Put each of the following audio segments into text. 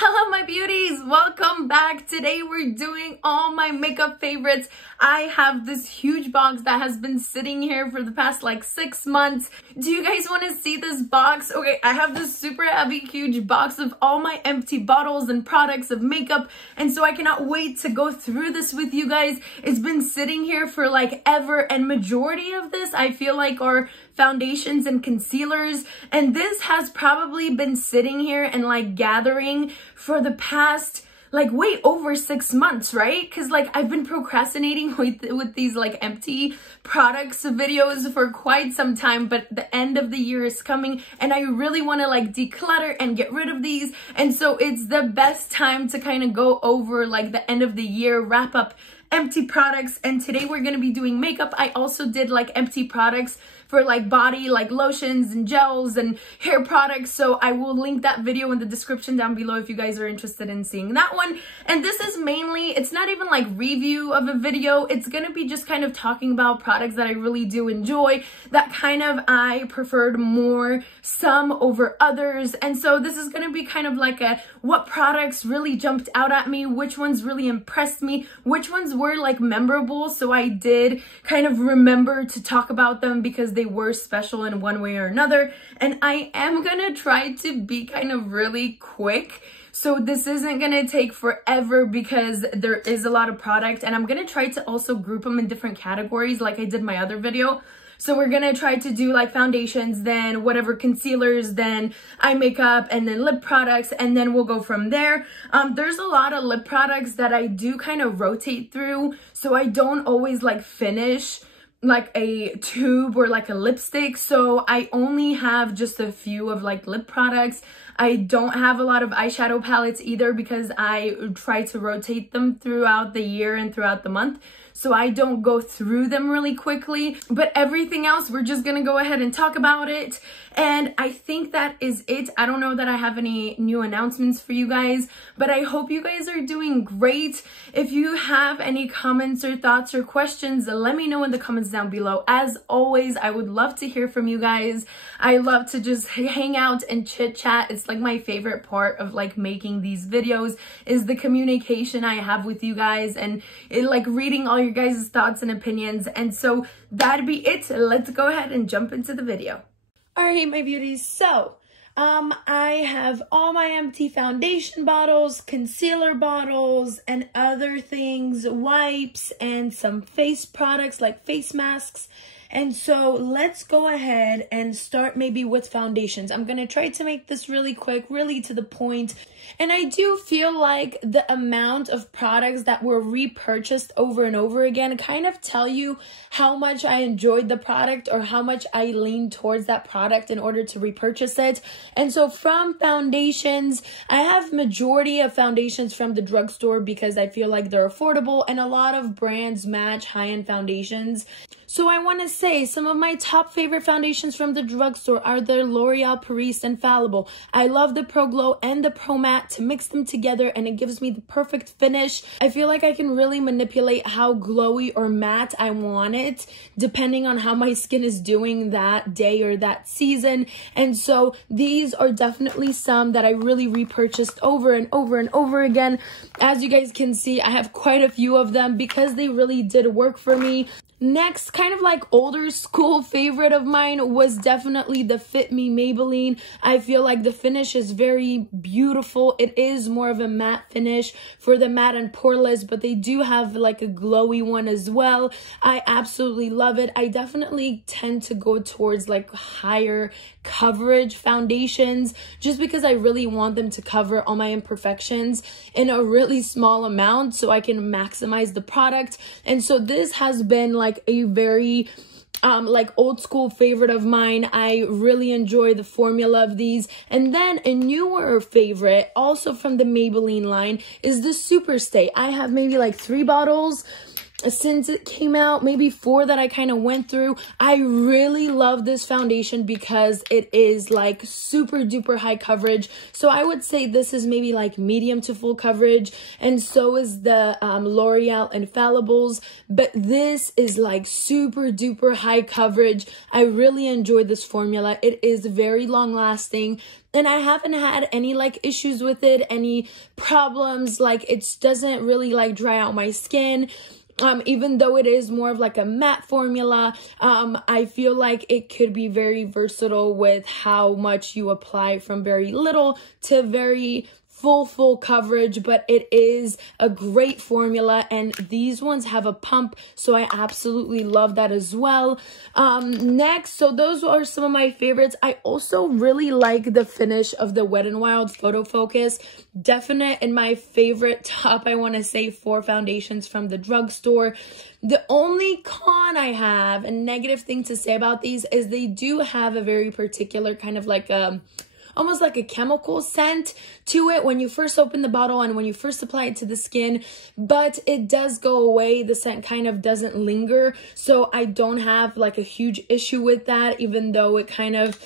Hello my beauties, welcome back. Today we're doing all my makeup favorites. I have this huge box that has been sitting here for the past like 6 months. Do you guys want to see this box? Okay, I have this super heavy huge box of all my empty bottles and products of makeup, and so I cannot wait to go through this with you guys. It's been sitting here for like ever, and majority of this I feel like are foundations and concealers, and this has probably been sitting here and like gathering for the past like way over 6 months, right? Because like I've been procrastinating with these like empty products videos for quite some time, but the end of the year is coming and I really want to like declutter and get rid of these, and so it's the best time to kind of go over like the end of the year wrap up empty products. And today we're going to be doing makeup. I also did like empty products for like body, like lotions and gels and hair products, so I will link that video in the description down below if you guys are interested in seeing that one. And this is mainly, it's not even like review of a video, it's gonna be just kind of talking about products that I really do enjoy, that kind of I preferred more some over others. And so this is gonna be kind of like a what products really jumped out at me, which ones really impressed me, which ones were like memorable, so I did kind of remember to talk about them because they were special in one way or another. And I am gonna try to be kind of really quick, so this isn't gonna take forever because there is a lot of product, and I'm gonna try to also group them in different categories like I did my other video. So we're gonna try to do like foundations, then whatever concealers, then eye makeup, and then lip products, and then we'll go from there. There's a lot of lip products that I do kind of rotate through, so I don't always like finish like a tube or like a lipstick, so I only have just a few of like lip products. I don't have a lot of eyeshadow palettes either because I try to rotate them throughout the year and throughout the month, so I don't go through them really quickly. But everything else, we're just gonna go ahead and talk about it. And I think that is it. I don't know that I have any new announcements for you guys, but I hope you guys are doing great. If you have any comments or thoughts or questions, let me know in the comments down below. As always, I would love to hear from you guys. I love to just hang out and chit chat. It's like my favorite part of like making these videos is the communication I have with you guys, and like reading all your guys' thoughts and opinions. And so that'd be it. Let's go ahead and jump into the video. All right, my beauties, so I have all my empty foundation bottles, concealer bottles, and other things, wipes, and some face products like face masks. And so let's go ahead and start maybe with foundations. I'm going to try to make this really quick, really to the point. And I do feel like the amount of products that were repurchased over and over again kind of tell you how much I enjoyed the product or how much I leaned towards that product in order to repurchase it. And so from foundations, I have majority of foundations from the drugstore because I feel like they're affordable and a lot of brands match high-end foundations. So I want to say some of my top favorite foundations from the drugstore are the L'Oreal Paris Infallible. I love the Pro Glow and the Pro Matte to mix them together, and it gives me the perfect finish. I feel like I can really manipulate how glowy or matte I want it depending on how my skin is doing that day or that season. And so these are definitely some that I really repurchased over and over and over again. As you guys can see, I have quite a few of them because they really did work for me. Next, kind of like older school favorite of mine was definitely the Fit Me Maybelline. I feel like the finish is very beautiful. It is more of a matte finish for the matte and poreless, but they do have like a glowy one as well. I absolutely love it. I definitely tend to go towards like higher coverage foundations just because I really want them to cover all my imperfections in a really small amount so I can maximize the product. And so this has been like a very like old school favorite of mine. I really enjoy the formula of these. And then a newer favorite also from the Maybelline line is the Super Stay. I have maybe like 3 bottles since it came out, maybe 4 that I kind of went through. I really love this foundation because it is like super duper high coverage. So I would say this is maybe like medium to full coverage, and so is the L'Oreal Infallibles, but this is like super duper high coverage. I really enjoy this formula. It is very long lasting, and I haven't had any like issues with it, any problems. Like it doesn't really like dry out my skin. Even though it is more of like a matte formula, I feel like it could be very versatile with how much you apply, from very little to very full coverage. But it is a great formula, and these ones have a pump, so I absolutely love that as well. Next, so those are some of my favorites. I also really like the finish of the Wet n Wild Photo Focus. Definite in my favorite top, I want to say, 4 foundations from the drugstore. The only con I have, a negative thing to say about these, is they do have a very particular kind of like almost like a chemical scent to it when you first open the bottle and when you first apply it to the skin, but it does go away. The scent kind of doesn't linger, so I don't have like a huge issue with that, even though it kind of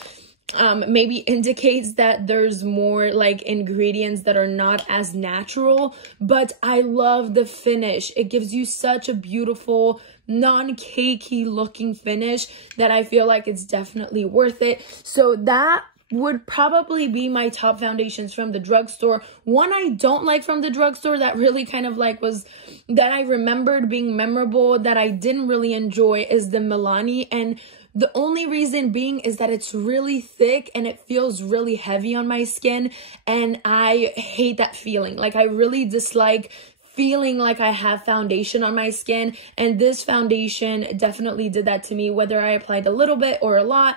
maybe indicates that there's more like ingredients that are not as natural. But I love the finish. It gives you such a beautiful non-cakey looking finish that I feel like it's definitely worth it. So that would probably be my top foundations from the drugstore. One I don't like from the drugstore that really kind of like was, that I remembered being memorable, that I didn't really enjoy, is the Milani. And the only reason being is that it's really thick and it feels really heavy on my skin, and I hate that feeling. Like I really dislike feeling like I have foundation on my skin, and this foundation definitely did that to me, whether I applied a little bit or a lot.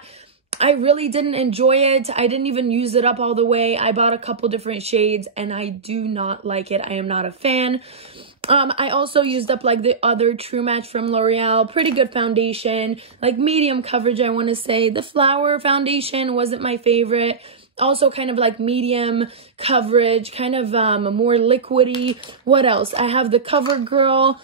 I really didn't enjoy it. I didn't even use it up all the way. I bought a couple different shades and I do not like it. I am not a fan. I also used up like the other True Match from L'Oreal. Pretty good foundation, like medium coverage, I want to say. The Flower foundation wasn't my favorite. Also kind of like medium coverage, kind of more liquidy. What else? I have the CoverGirl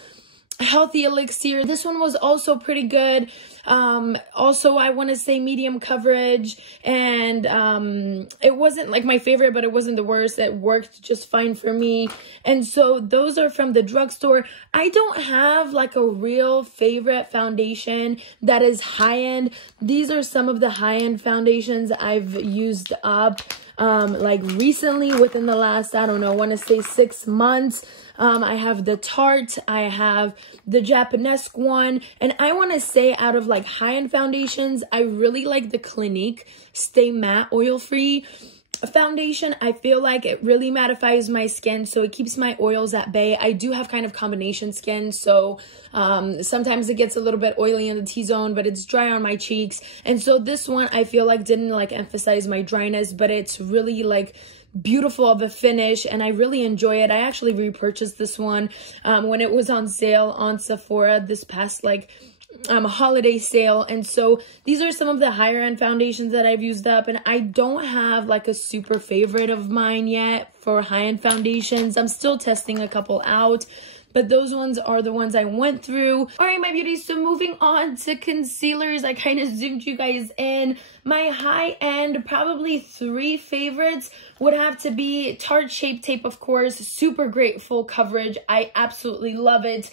Healthy Elixir. This one was also pretty good. Also, I want to say medium coverage, and it wasn't like my favorite, but it wasn't the worst. It worked just fine for me. And so those are from the drugstore. I don't have like a real favorite foundation that is high-end. These are some of the high-end foundations I've used up like recently, within the last, I don't know, I want to say 6 months. I have the Tarte, I have the Japanesque one, and I want to say out of like high-end foundations, I really like the Clinique Stay Matte Oil-Free foundation. I feel like it really mattifies my skin, so it keeps my oils at bay. I do have kind of combination skin, so sometimes it gets a little bit oily in the T-zone, but it's dry on my cheeks. And so this one I feel like didn't like emphasize my dryness, but it's really like beautiful of a finish, and I really enjoy it. I actually repurchased this one when it was on sale on Sephora this past like holiday sale. And so these are some of the higher end foundations that I've used up, and I don't have like a super favorite of mine yet for high end foundations. I'm still testing a couple out, but those ones are the ones I went through. All right, my beauties, so moving on to concealers. I kind of zoomed you guys in. My high-end, probably 3 favorites would have to be Tarte Shape Tape, of course. Super great full coverage. I absolutely love it.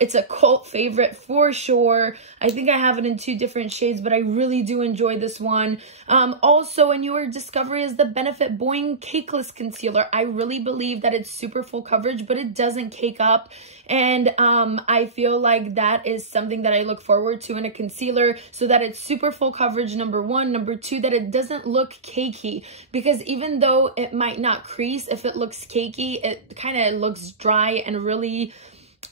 It's a cult favorite for sure. I think I have it in 2 different shades, but I really do enjoy this one. Also, a newer discovery is the Benefit Boing Cakeless Concealer. I really believe that it's super full coverage, but it doesn't cake up. And I feel like that is something that I look forward to in a concealer, so that it's super full coverage, number 1. Number 2, that it doesn't look cakey, because even though it might not crease, if it looks cakey, it kind of looks dry and really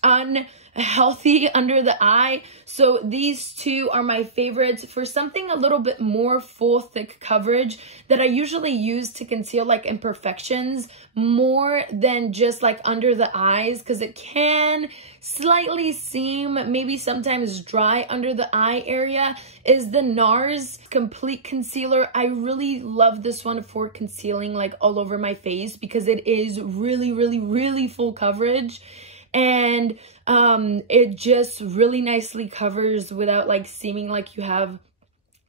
unhealthy under the eye. So these 2 are my favorites for something a little bit more full thick coverage that I usually use to conceal like imperfections more than just like under the eyes, because it can slightly seem maybe sometimes dry under the eye area, is the NARS Complete Concealer. I really love this one for concealing like all over my face, because it is really full coverage. and it just really nicely covers without like seeming like you have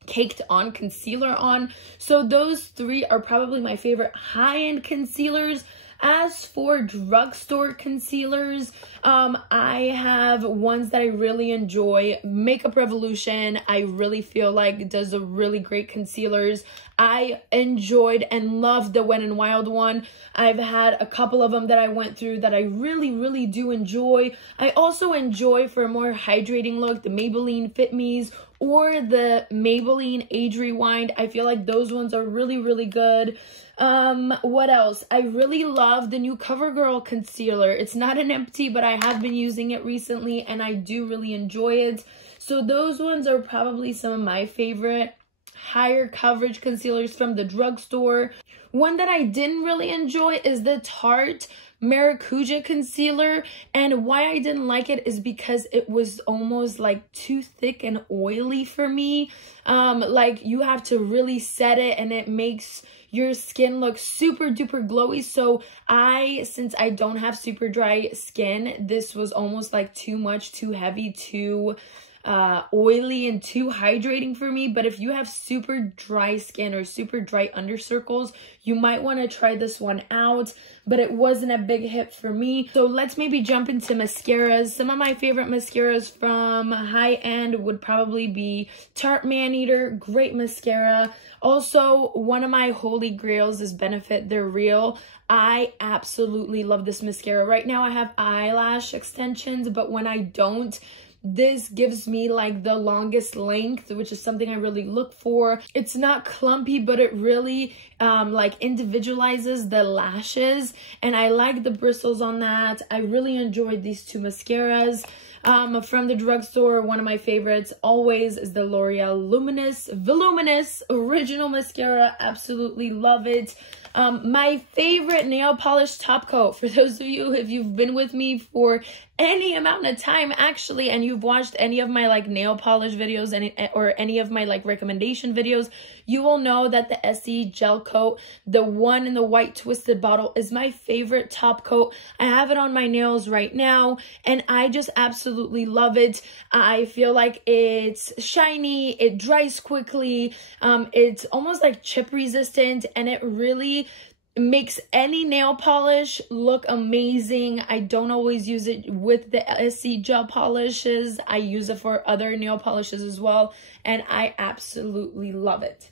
caked on concealer on. So those three are probably my favorite high-end concealers. As for drugstore concealers, I have ones that I really enjoy. Makeup Revolution, I really feel like does a really great concealers. I enjoyed and loved the Wet n Wild one. I've had a couple of them that I went through that I really do enjoy. I also enjoy, for a more hydrating look, the Maybelline Fit Me's or the Maybelline Age Rewind. I feel like those ones are really good. What else? I really love the new CoverGirl concealer. It's not an empty, but I have been using it recently and I do really enjoy it. So those ones are probably some of my favorite higher coverage concealers from the drugstore. One that I didn't really enjoy is the Tarte Maracuja concealer, and why I didn't like it is because it was almost like too thick and oily for me. Like you have to really set it and it makes your skin look super duper glowy. So since I don't have super dry skin, this was almost like too much, too heavy, too oily and too hydrating for me. But if you have super dry skin or super dry under circles, you might want to try this one out, but it wasn't a big hit for me. So let's maybe jump into mascaras. Some of my favorite mascaras from high end would probably be Tarte Maneater, great mascara. Also, one of my holy grails is Benefit They're Real. I absolutely love this mascara. Right now I have eyelash extensions, but when I don't, this gives me like the longest length, which is something I really look for. It's not clumpy, but it really like individualizes the lashes, and I like the bristles on that. I really enjoyed these two mascaras. From the drugstore, one of my favorites always is the L'Oreal Voluminous Original Mascara. Absolutely love it. My favorite nail polish top coat, for those of you, if you've been with me for any amount of time actually, and you've watched any of my like nail polish videos or any of my like recommendation videos, you will know that the SE gel coat, the one in the white twisted bottle, is my favorite top coat. I have it on my nails right now and I just absolutely love it. I feel like it's shiny, it dries quickly, it's almost like chip resistant, and it really makes any nail polish look amazing. I don't always use it with the SE gel polishes. I use it for other nail polishes as well, and I absolutely love it.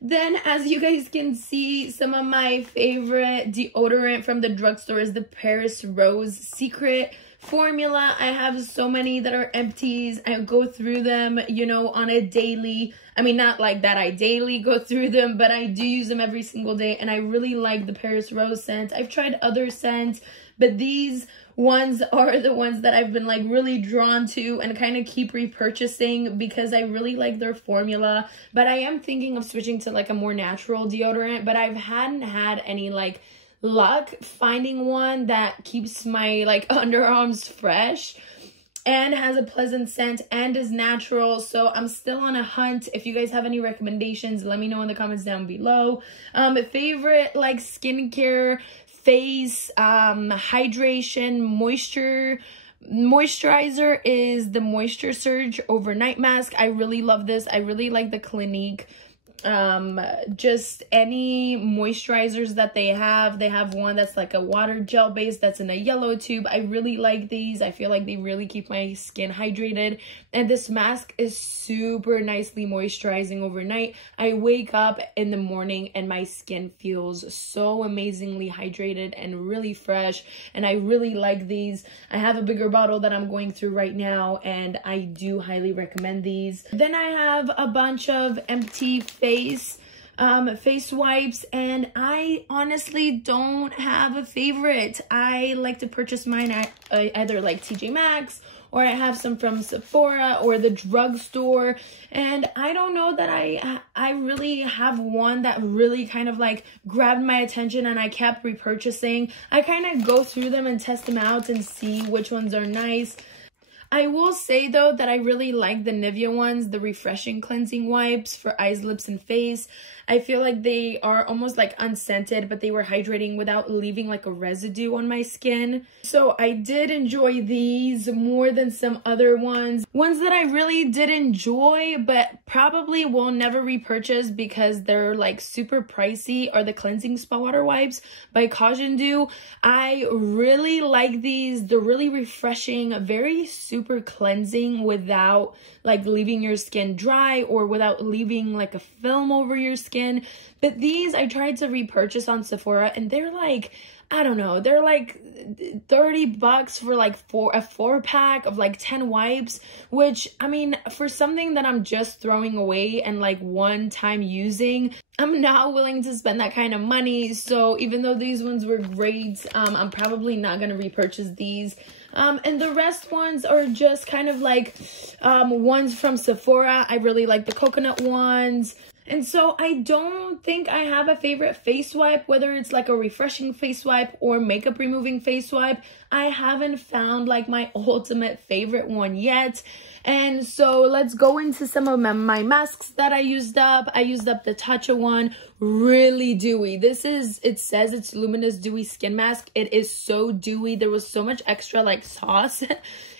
Then, as you guys can see, some of my favorite deodorant from the drugstore is the Paris Rose Secret formula. I have so many that are empties. I go through them, you know, on a daily. I mean, not like that I daily go through them, but I do use them every single day, and I really like the Paris Rose scent. I've tried other scents, but these ones are the ones that I've been like really drawn to and kind of keep repurchasing because I really like their formula. But I am thinking of switching to like a more natural deodorant, but I hadn't had any like luck finding one that keeps my like underarms fresh and has a pleasant scent and is natural. So I'm still on a hunt. If you guys have any recommendations, let me know in the comments down below. Favorite like skincare, face, hydration, moisturizer is the Moisture Surge Overnight Mask. I really love this. I really like the Clinique. Just any moisturizers that they have one that's like a water gel base that's in a yellow tube. I really like these. I feel like they really keep my skin hydrated, and this mask is super nicely moisturizing overnight. I wake up in the morning and my skin feels so amazingly hydrated and really fresh, and I really like these. I have a bigger bottle that I'm going through right now, and I do highly recommend these. Then I have a bunch of empty face wipes, and I honestly don't have a favorite. I like to purchase mine at either like TJ Maxx, or I have some from Sephora or the drugstore, and I don't know that I really have one that really kind of like grabbed my attention and I kept repurchasing. I kind of go through them and test them out and see which ones are nice. I will say though that I really like the Nivea ones, the refreshing cleansing wipes for eyes, lips, and face. I feel like they are almost like unscented, but they were hydrating without leaving like a residue on my skin. So I did enjoy these more than some other ones. Ones that I really did enjoy, but probably will never repurchase because they're like super pricey, are the cleansing spa water wipes by Caution Dew. I really like these. They're really refreshing, very super cleansing without like leaving your skin dry or without leaving like a film over your skin. But these I tried to repurchase on Sephora and they're like, I don't know, they're like $30 for like a 4-pack of like 10 wipes, which I mean, for something that I'm just throwing away and like one time using, I'm not willing to spend that kind of money. So even though these ones were great, I'm probably not gonna repurchase these. And the rest ones are just kind of like ones from Sephora. I really like the coconut ones. And so I don't think I have a favorite face wipe, whether it's like a refreshing face wipe or makeup removing face wipe. I haven't found like my ultimate favorite one yet. And so let's go into some of my masks that I used up. I used up the Tatcha one, really dewy. This is, it says it's luminous dewy skin mask. It is so dewy. There was so much extra like sauce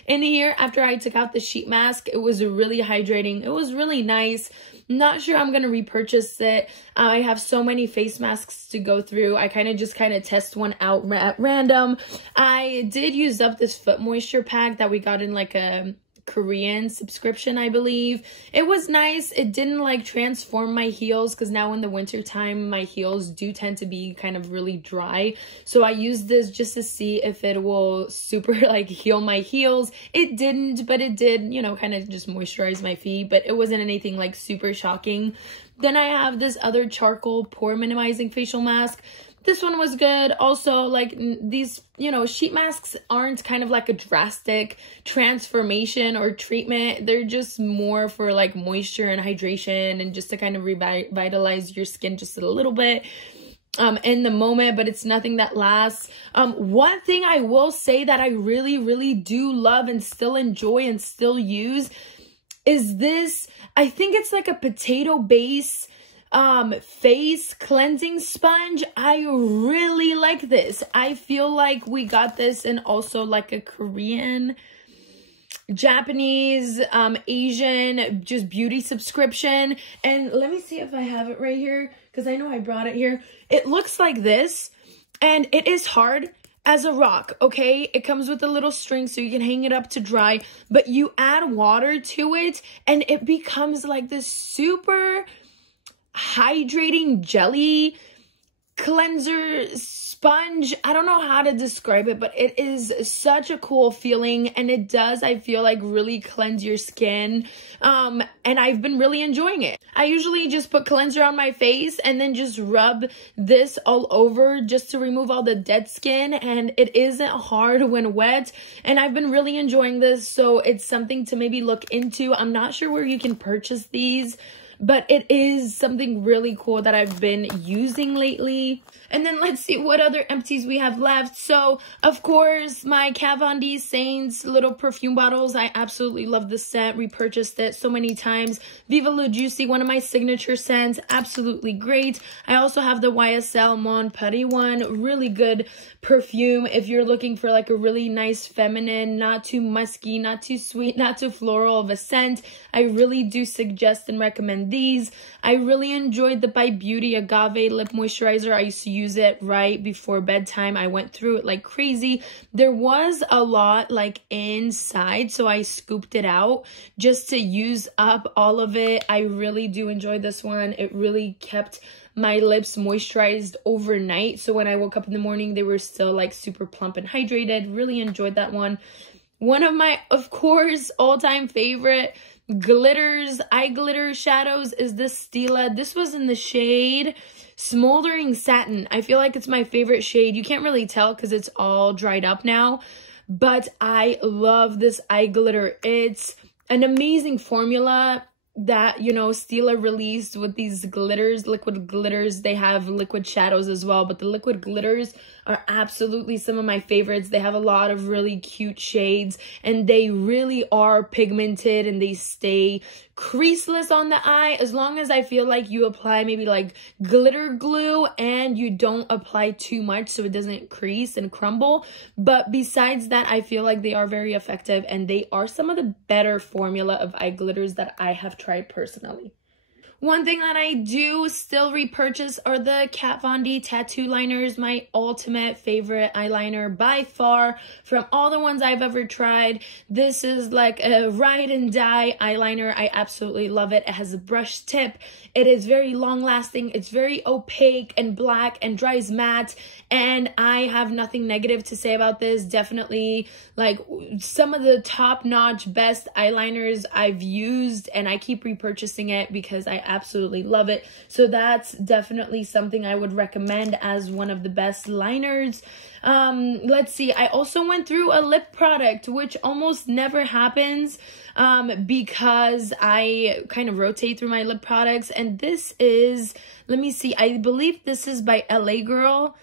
in here after I took out the sheet mask. It was really hydrating. It was really nice. Not sure I'm gonna repurchase it. I have so many face masks to go through. I kind of test one out at random. I did use up this foot moisture pack that we got in like a Korean subscription, I believe. It was nice. It didn't like transform my heels because now in the winter time my heels do tend to be kind of really dry. So I used this just to see if it will super like heal my heels. It didn't, but it did, you know, kind of just moisturize my feet, but it wasn't anything like super shocking. Then I have this other charcoal pore minimizing facial mask. This one was good. Also, like these, you know, sheet masks aren't kind of like a drastic transformation or treatment. They're just more for like moisture and hydration and just to kind of revitalize your skin just a little bit in the moment, but it's nothing that lasts. One thing I will say that I really do love and still enjoy and still use is this. I think it's like a potato base face cleansing sponge. I really like this. I feel like we got this in also like a Korean, Japanese, Asian just beauty subscription. And let me see if I have it right here because I know I brought it here. It looks like this and it is hard as a rock, okay? It comes with a little string so you can hang it up to dry, but you add water to it and it becomes like this super hydrating jelly cleanser sponge. I don't know how to describe it, but it is such a cool feeling and it does, I feel like, really cleanse your skin. And I've been really enjoying it. I usually just put cleanser on my face and then just rub this all over just to remove all the dead skin, and it isn't hard when wet, and I've been really enjoying this. So it's something to maybe look into. I'm not sure where you can purchase these, but it is something really cool that I've been using lately. And then let's see what other empties we have left. So, of course, my Kat Von D Saints little perfume bottles. I absolutely love this scent. Repurchased it so many times. Viva La Juicy, one of my signature scents. Absolutely great. I also have the YSL Mon Paris one. Really good perfume if you're looking for like a really nice feminine, not too musky, not too sweet, not too floral of a scent. I really do suggest and recommend these. I really enjoyed the By Beauty Agave Lip Moisturizer. I used to use it right before bedtime. I went through it like crazy. There was a lot like inside, so I scooped it out just to use up all of it. I really do enjoy this one. It really kept my lips moisturized overnight, so when I woke up in the morning they were still like super plump and hydrated. Really enjoyed that one. One of my, of course, all-time favorite glitters, eye glitter shadows is this Stila. This was in the shade Smoldering Satin. I feel like it's my favorite shade. You can't really tell because it's all dried up now, but I love this eye glitter. It's an amazing formula that, you know, Stila released with these glitters, liquid glitters. They have liquid shadows as well, but the liquid glitters are absolutely some of my favorites. They have a lot of really cute shades, and they really are pigmented, and they stay creaseless on the eye, as long as I feel like you apply maybe like glitter glue and you don't apply too much so it doesn't crease and crumble. But besides that, I feel like they are very effective, and they are some of the better formula of eye glitters that I have tried personally. One thing that I do still repurchase are the Kat Von D tattoo liners, my ultimate favorite eyeliner by far from all the ones I've ever tried. This is like a ride and die eyeliner. I absolutely love it. It has a brush tip. It is very long lasting. It's very opaque and black and dries matte, and I have nothing negative to say about this. Definitely like some of the top-notch best eyeliners I've used, and I keep repurchasing it because I absolutely love it. So that's definitely something I would recommend as one of the best liners. Let's see, I also went through a lip product, which almost never happens because I kind of rotate through my lip products, and this is, let me see, I believe this is by LA Girl.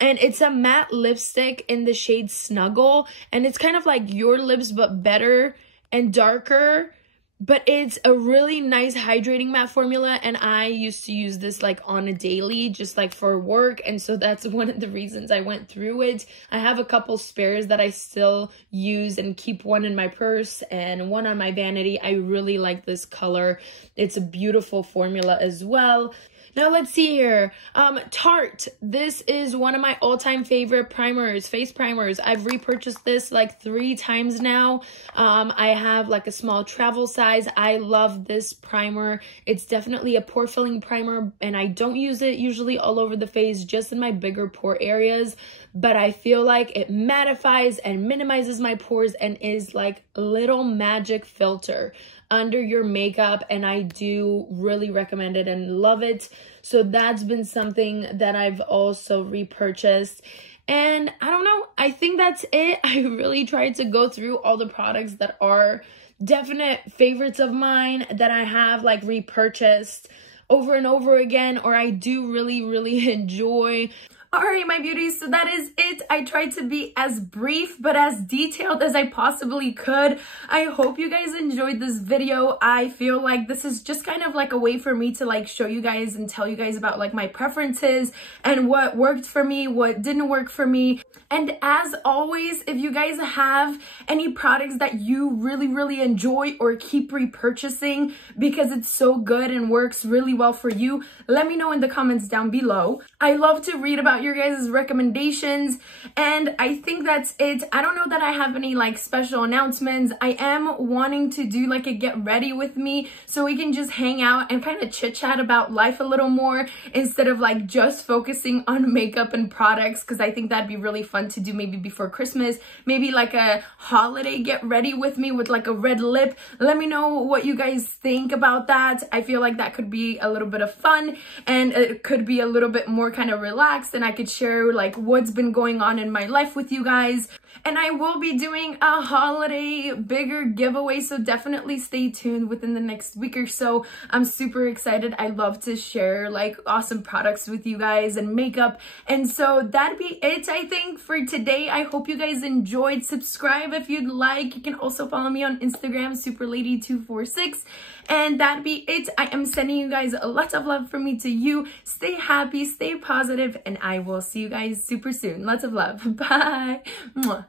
And it's a matte lipstick in the shade Snuggle. And it's kind of like Your Lips, but better and darker. But it's a really nice hydrating matte formula. And I used to use this like on a daily, just like for work. And so that's one of the reasons I went through it. I have a couple spares that I still use and keep one in my purse and one on my vanity. I really like this color. It's a beautiful formula as well. Now let's see here, Tarte. This is one of my all-time favorite primers, face primers. I've repurchased this like 3 times now. I have like a small travel size. I love this primer. It's definitely a pore filling primer, and I don't use it usually all over the face, just in my bigger pore areas. But I feel like it mattifies and minimizes my pores and is like a little magic filter under your makeup, and I do really recommend it and love it. So that's been something that I've also repurchased. And I don't know, I think that's it. I really tried to go through all the products that are definite favorites of mine that I have like repurchased over and over again, or I do really enjoy. Alright, my beauties, so that is it. I tried to be as brief but as detailed as I possibly could. I hope you guys enjoyed this video. I feel like this is just kind of like a way for me to like show you guys and tell you guys about like my preferences and what worked for me, what didn't work for me. And as always, if you guys have any products that you really enjoy or keep repurchasing because it's so good and works really well for you, let me know in the comments down below. I love to read about your guys' recommendations, and I think that's it. I don't know that I have any like special announcements. I am wanting to do like a get ready with me so we can just hang out and kind of chit chat about life a little more instead of like just focusing on makeup and products, because I think that'd be really fun to do maybe before Christmas, maybe like a holiday get ready with me with like a red lip. Let me know what you guys think about that. I feel like that could be a little bit of fun, and it could be a little bit more kind of relaxed, and I could share like what's been going on in my life with you guys. And I will be doing a holiday bigger giveaway, so definitely stay tuned within the next week or so. I'm super excited. I love to share like awesome products with you guys and makeup. And so that'd be it, I think, for today. I hope you guys enjoyed. Subscribe if you'd like. You can also follow me on Instagram, superlady246. And that'd be it. I am sending you guys a lot of love from me to you. Stay happy, stay positive, and I will see you guys super soon. Lots of love. Bye. Mwah.